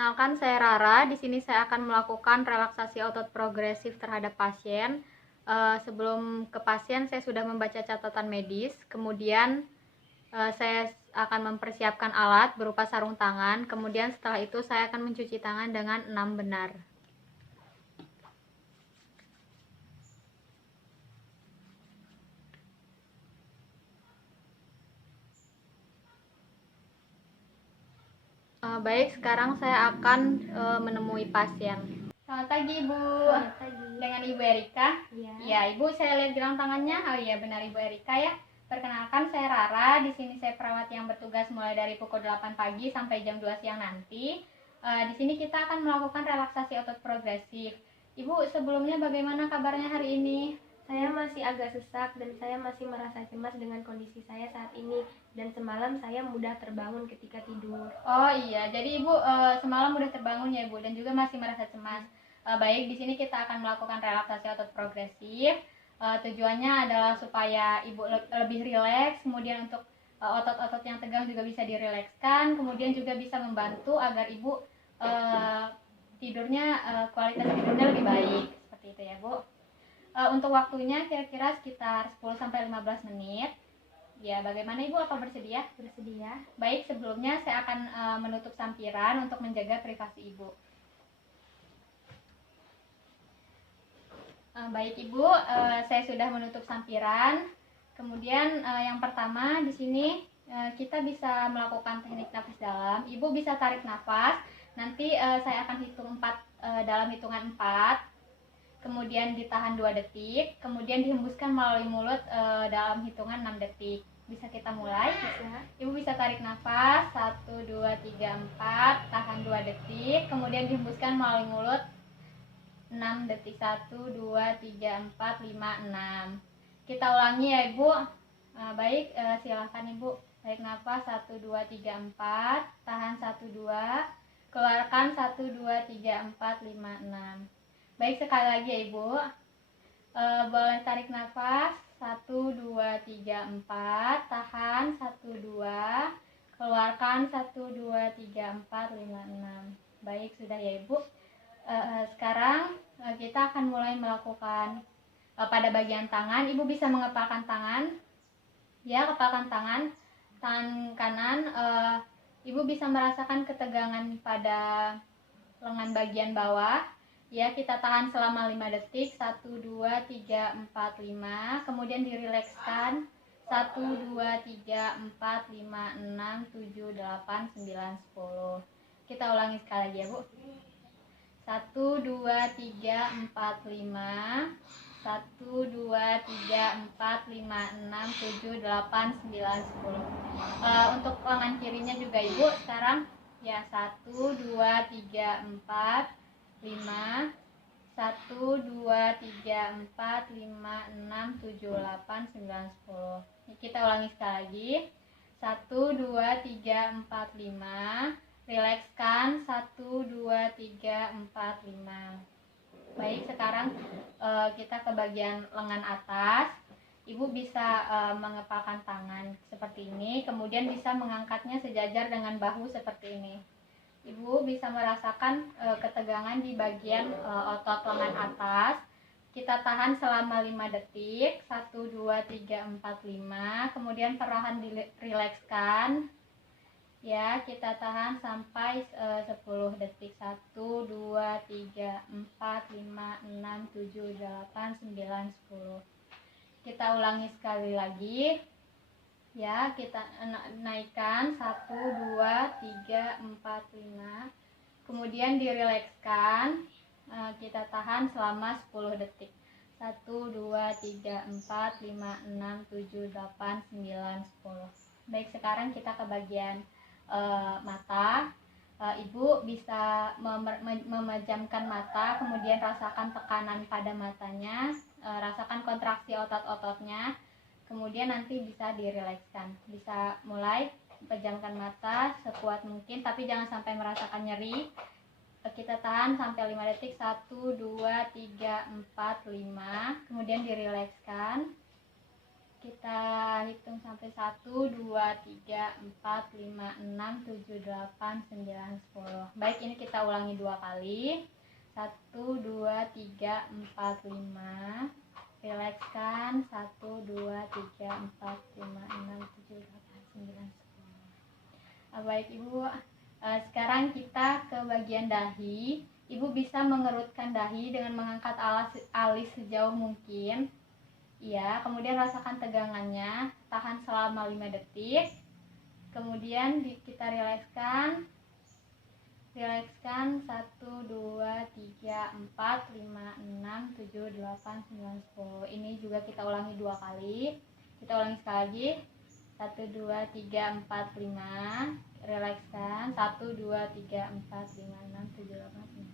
Perkenalkan, saya Rara. Di sini saya akan melakukan relaksasi otot progresif terhadap pasien. Sebelum ke pasien, saya sudah membaca catatan medis. Kemudian saya akan mempersiapkan alat berupa sarung tangan. Kemudian setelah itu saya akan mencuci tangan dengan 6 benar. Baik, sekarang saya akan menemui pasien. Selamat pagi, Ibu. Selamat pagi. Dengan Ibu Erika? Iya. Ya, Ibu, saya lihat gelang tangannya. Oh iya, benar Ibu Erika ya. Perkenalkan, saya Rara. Di sini saya perawat yang bertugas mulai dari pukul 8 pagi sampai jam 2 siang nanti. Di sini kita akan melakukan relaksasi otot progresif. Ibu, sebelumnya bagaimana kabarnya hari ini? Saya masih agak sesak dan saya masih merasa cemas dengan kondisi saya saat ini. Dan semalam saya mudah terbangun ketika tidur. Oh iya, jadi Ibu semalam mudah terbangun ya Ibu dan juga masih merasa cemas. Baik, di sini kita akan melakukan relaksasi otot progresif. Tujuannya adalah supaya Ibu lebih rileks, kemudian untuk otot-otot yang tegang juga bisa dirilekskan, kemudian juga bisa membantu agar Ibu kualitas tidurnya lebih baik. Seperti itu ya Bu. Untuk waktunya kira-kira sekitar 10-15 menit. Ya, bagaimana Ibu? Apa bersedia? Bersedia. Baik, sebelumnya saya akan menutup sampiran untuk menjaga privasi Ibu. Baik Ibu, saya sudah menutup sampiran. Kemudian yang pertama di sini kita bisa melakukan teknik nafas dalam. Ibu bisa tarik nafas. Nanti saya akan hitung 4 dalam hitungan 4. Kemudian ditahan 2 detik, kemudian dihembuskan melalui mulut dalam hitungan 6 detik. Bisa kita mulai? Bisa. Ibu bisa tarik nafas 1, 2, 3, 4, tahan 2 detik, kemudian dihembuskan melalui mulut 6 detik. 1, 2, 3, 4, 5, 6. Kita ulangi ya Ibu. Baik, silakan Ibu. Tarik nafas 1, 2, 3, 4, tahan 1, 2, keluarkan 1, 2, 3, 4, 5, 6. Baik, sekali lagi ya Ibu. Boleh tarik nafas 1, 2, 3, 4, tahan 1, 2, keluarkan 1, 2, 3, 4, 5, 6. Baik, sudah ya Ibu. Sekarang kita akan mulai melakukan pada bagian tangan. Ibu bisa mengepalkan tangan. Ya, kepalkan tangan kanan. Ibu bisa merasakan ketegangan pada lengan bagian bawah. Ya, kita tahan selama 5 detik. 1, 2, 3, 4, 5. Kemudian dirilekskan. 1, 2, 3, 4, 5, 6, 7, 8, 9, 10. Kita ulangi sekali lagi ya Bu. 1, 2, 3, 4, 5. 1, 2, 3, 4, 5, 6, 7, 8, 9, 10. Untuk lengan kirinya juga Ibu sekarang. Ya, 1, 2, 3, 4, 5. 1, 2, 3, 4, 5, 6, 7, 8, 9, 10. Kita ulangi sekali lagi. 1, 2, 3, 4, 5. Rilekskan 1, 2, 3, 4, 5. Baik, sekarang kita ke bagian lengan atas. Ibu bisa mengepalkan tangan seperti ini, kemudian bisa mengangkatnya sejajar dengan bahu seperti ini. Ibu bisa merasakan ketegangan di bagian otot lengan atas. Kita tahan selama 5 detik. 1, 2, 3, 4, 5. Kemudian perlahan dirilekskan. Ya, kita tahan sampai 10 detik. 1, 2, 3, 4, 5, 6, 7, 8, 9, 10. Kita ulangi sekali lagi. Ya, kita naikkan 1, 2, 3, 4, 5. Kemudian dirilekskan. Kita tahan selama 10 detik. 1, 2, 3, 4, 5, 6, 7, 8, 9, 10. Baik, sekarang kita ke bagian mata. Ibu bisa memejamkan mata, kemudian rasakan tekanan pada matanya, rasakan kontraksi otot-ototnya. Kemudian nanti bisa dirilekskan. Bisa mulai pejamkan mata sekuat mungkin, tapi jangan sampai merasakan nyeri. Kita tahan sampai 5 detik. 1, 2, 3, 4, 5. Kemudian dirilekskan. Kita hitung sampai 1, 2, 3, 4, 5, 6, 7, 8, 9, 10. Baik, ini kita ulangi 2 kali. 1, 2, 3, 4, 5. Rilekskan. 1, 2, 3, 4, 5, 6, 7, 8, 9, 10. Baik Ibu, sekarang kita ke bagian dahi. Ibu bisa mengerutkan dahi dengan mengangkat alis sejauh mungkin. Ya, kemudian rasakan tegangannya, tahan selama 5 detik. Kemudian kita rilekskan. Rilekskan 1, 2, 3, 4, 5, 6, 7, 8, 9, 10. Ini juga kita ulangi 2 kali. Kita ulangi sekali lagi. 1, 2, 3, 4, 5. Rilekskan 1, 2, 3, 4, 5, 6, 7, 8, 9.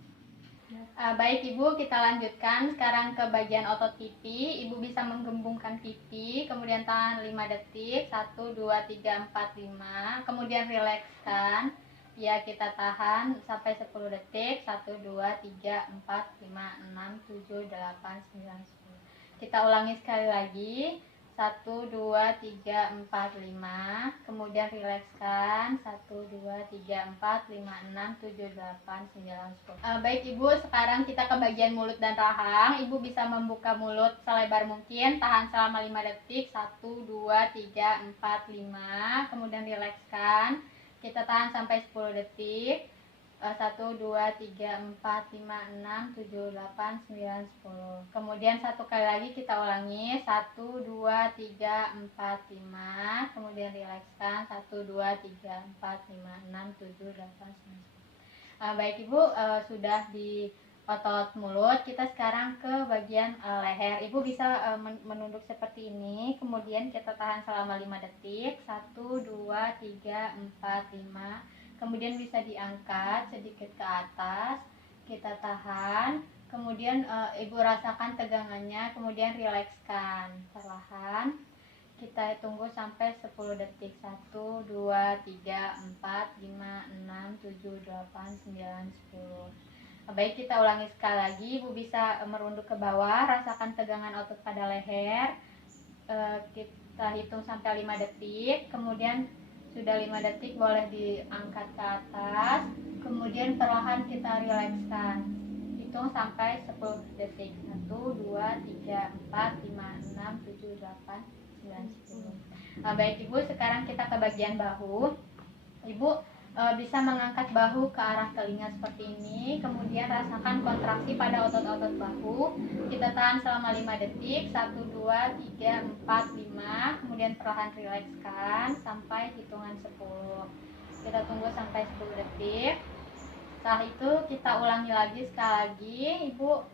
Baik Ibu, kita lanjutkan sekarang ke bagian otot pipi. Ibu bisa menggembungkan pipi, kemudian tahan 5 detik. 1, 2, 3, 4, 5. Kemudian rilekskan. Ya, kita tahan sampai 10 detik. 1, 2, 3, 4, 5, 6, 7, 8, 9, 10. Kita ulangi sekali lagi. 1, 2, 3, 4, 5. Kemudian rilekskan. 1, 2, 3, 4, 5, 6, 7, 8, 9, 10. Baik Ibu, sekarang kita ke bagian mulut dan rahang. Ibu bisa membuka mulut selebar mungkin. Tahan selama 5 detik. 1, 2, 3, 4, 5. Kemudian rilekskan. Kita tahan sampai 10 detik. 1, 2, 3, 4, 5, 6, 7, 8, 9, 10. Kemudian satu kali lagi kita ulangi. 1, 2, 3, 4, 5. Kemudian rilekskan. 1, 2, 3, 4, 5, 6, 7, 8, 9, 10. Baik Ibu, sudah di otot mulut. Kita sekarang ke bagian leher. Ibu bisa menunduk seperti ini. Kemudian kita tahan selama 5 detik. 1, 2, 3, 4, 5. Kemudian bisa diangkat sedikit ke atas, kita tahan, kemudian Ibu rasakan tegangannya, kemudian rilekskan perlahan. Kita tunggu sampai 10 detik. 1, 2, 3, 4, 5, 6, 7, 8, 9, 10. Baik, kita ulangi sekali lagi. Ibu bisa merunduk ke bawah, rasakan tegangan otot pada leher. Kita hitung sampai 5 detik, kemudian sudah 5 detik boleh diangkat ke atas, kemudian perlahan kita rilekskan, hitung sampai 10 detik. 1, 2, 3, 4, 5, 6, 7, 8, 9, 10. Baik Ibu, sekarang kita ke bagian bahu. Ibu bisa mengangkat bahu ke arah telinga seperti ini, kemudian rasakan kontraksi pada otot-otot bahu. Kita tahan selama 5 detik. 1, 2, 3, 4, 5. Kemudian perlahan rilekskan sampai hitungan 10. Kita tunggu sampai 10 detik. Setelah itu kita ulangi lagi sekali lagi. Ibu,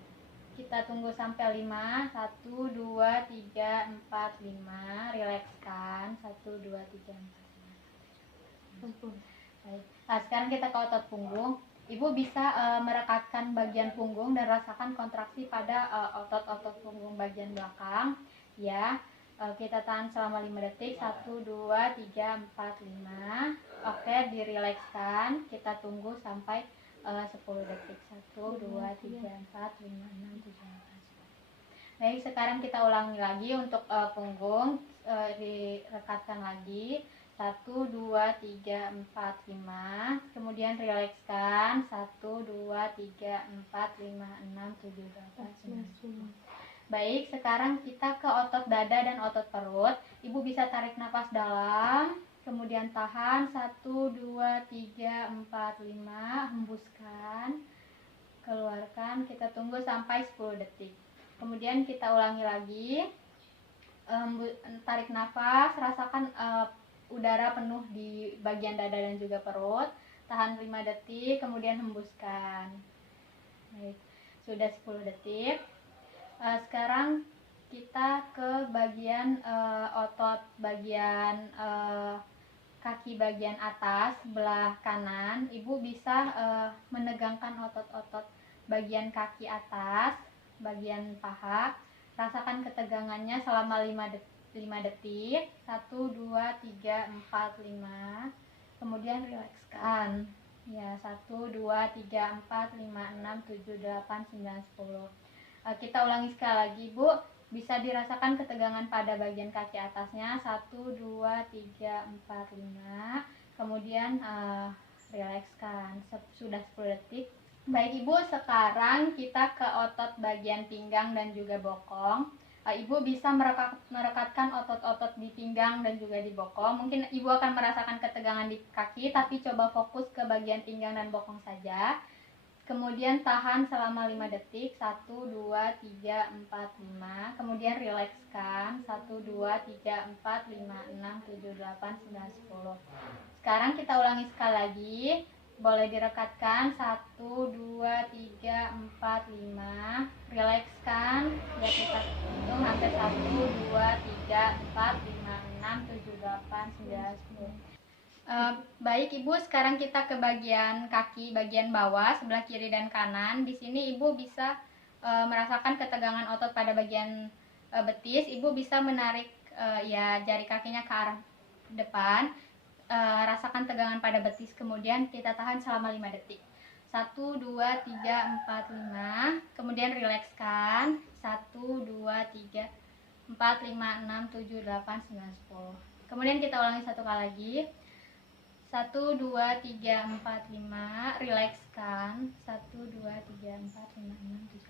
kita tunggu sampai 5. 1, 2, 3, 4, 5. Rilekskan. 1, 2, 3, 4, 5. Baik. Sekarang kita ke otot punggung. Ibu bisa merekatkan bagian punggung dan rasakan kontraksi pada otot-otot punggung bagian belakang. Ya, kita tahan selama 5 detik. 1, 2, 3, 4, 5. Oke, dirilekskan. Kita tunggu sampai 10 detik. 1, 2, 3, 4, 5, 6, 7, 8. Baik, sekarang kita ulangi lagi untuk punggung. Direkatkan lagi. 1, 2, 3, 4, 5. Kemudian rilekskan. 1, 2, 3, 4, 5, 6, 7, 8, 9. Baik, sekarang kita ke otot dada dan otot perut. Ibu bisa tarik nafas dalam, kemudian tahan. 1, 2, 3, 4, 5. Hembuskan, keluarkan. Kita tunggu sampai 10 detik. Kemudian kita ulangi lagi. Tarik nafas, rasakan udara penuh di bagian dada dan juga perut. Tahan 5 detik, kemudian hembuskan. Baik, sudah 10 detik. Sekarang kita ke bagian otot bagian kaki bagian atas sebelah kanan. Ibu bisa menegangkan otot-otot bagian kaki atas, bagian paha. Rasakan ketegangannya selama 5 detik. 1, 2, 3, 4, 5. Kemudian rilekskan. Ya, 1, 2, 3, 4, 5, 6, 7, 8, 9, 10. Kita ulangi sekali lagi, Bu. Bisa dirasakan ketegangan pada bagian kaki atasnya. 1, 2, 3, 4, 5. Kemudian rilekskan. Sudah 10 detik. Baik Ibu, sekarang kita ke otot bagian pinggang dan juga bokong. Ibu bisa merekatkan otot-otot di pinggang dan juga di bokong. Mungkin Ibu akan merasakan ketegangan di kaki, tapi coba fokus ke bagian pinggang dan bokong saja. Kemudian tahan selama 5 detik. 1, 2, 3, 4, 5. Kemudian rilekskan. 1, 2, 3, 4, 5, 6, 7, 8, 9, 10. Sekarang kita ulangi sekali lagi. Boleh direkatkan. 1, 2, 3, 4, 5. Rilekskan. Lihat kita hitung sampai 1, 2, 3, 4, 5, 6, 7, 8, 9, 10. Baik Ibu, sekarang kita ke bagian kaki, bagian bawah, sebelah kiri dan kanan. Di sini Ibu bisa merasakan ketegangan otot pada bagian betis. Ibu bisa menarik ya jari kakinya ke arah depan. Rasakan tegangan pada betis, kemudian kita tahan selama 5 detik. 1, 2, 3, 4, 5. Kemudian rilekskan. 1, 2, 3, 4, 5, 6, 7, 8, 9, 10. Kemudian kita ulangi satu kali lagi. 1, 2, 3, 4, 5. Rilekskan. 1, 2, 3, 4, 5, 6, 7,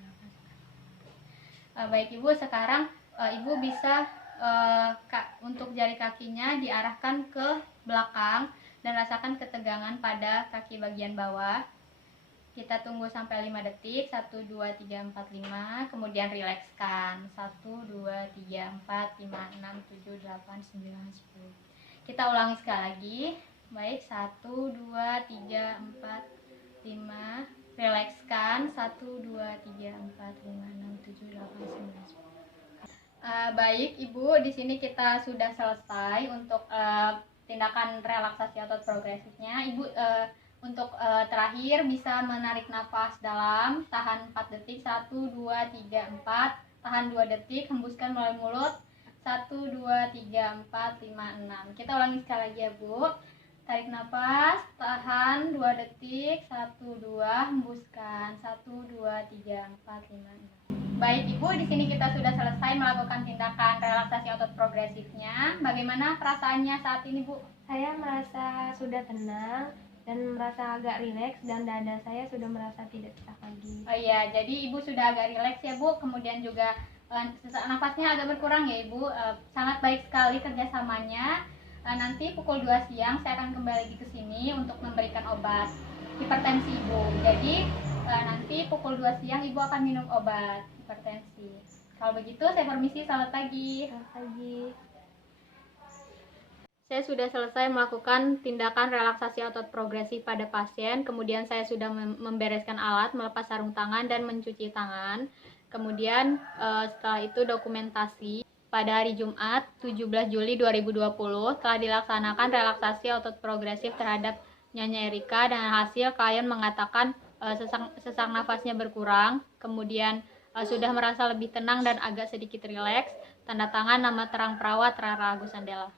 8. Baik Ibu, sekarang Ibu bisa untuk jari kakinya diarahkan ke belakang dan rasakan ketegangan pada kaki bagian bawah. Kita tunggu sampai 5 detik. 1, 2, 3, 4, 5. Kemudian rilekskan. 1, 2, 3, 4, 5, 6, 7, 8, 9, 10. Kita ulangi sekali lagi. Baik, 1, 2, 3, 4, 5. Rilekskan. 1, 2, 3, 4, 5, 6, 7, 8, 9, 10. Baik Ibu, di sini kita sudah selesai untuk tindakan relaksasi otot progresifnya. Ibu untuk terakhir bisa menarik nafas dalam, tahan 4 detik. 1, 2, 3, 4. Tahan 2 detik, hembuskan melalui mulut. 1, 2, 3, 4, 5, 6. Kita ulangi sekali lagi ya Bu. Tarik nafas, tahan 2 detik. 1, 2, hembuskan. 1, 2, 3, 4, 5, 6. Baik Ibu, di sini kita sudah selesai melakukan tindakan relaksasi otot progresifnya. Bagaimana perasaannya saat ini Bu? Saya merasa sudah tenang dan merasa agak rileks, dan dada saya sudah merasa tidak sesak lagi. Oh iya, jadi Ibu sudah agak rileks ya Bu. Kemudian juga sesak nafasnya agak berkurang ya Ibu. Sangat baik sekali kerjasamanya. Nanti pukul 2 siang saya akan kembali lagi ke sini untuk memberikan obat hipertensi Ibu. Jadi nanti pukul 2 siang Ibu akan minum obat hipertensi. Kalau begitu saya permisi, selamat pagi. Selamat pagi. Saya sudah selesai melakukan tindakan relaksasi otot progresif pada pasien. Kemudian saya sudah membereskan alat, melepas sarung tangan dan mencuci tangan. Kemudian setelah itu dokumentasi. Pada hari Jumat 17 Juli 2020 telah dilaksanakan relaksasi otot progresif terhadap Nyonya Erika, dan hasil klien mengatakan sesak nafasnya berkurang, kemudian sudah merasa lebih tenang dan agak sedikit rileks. Tanda tangan nama terang perawat Rara Agusandela.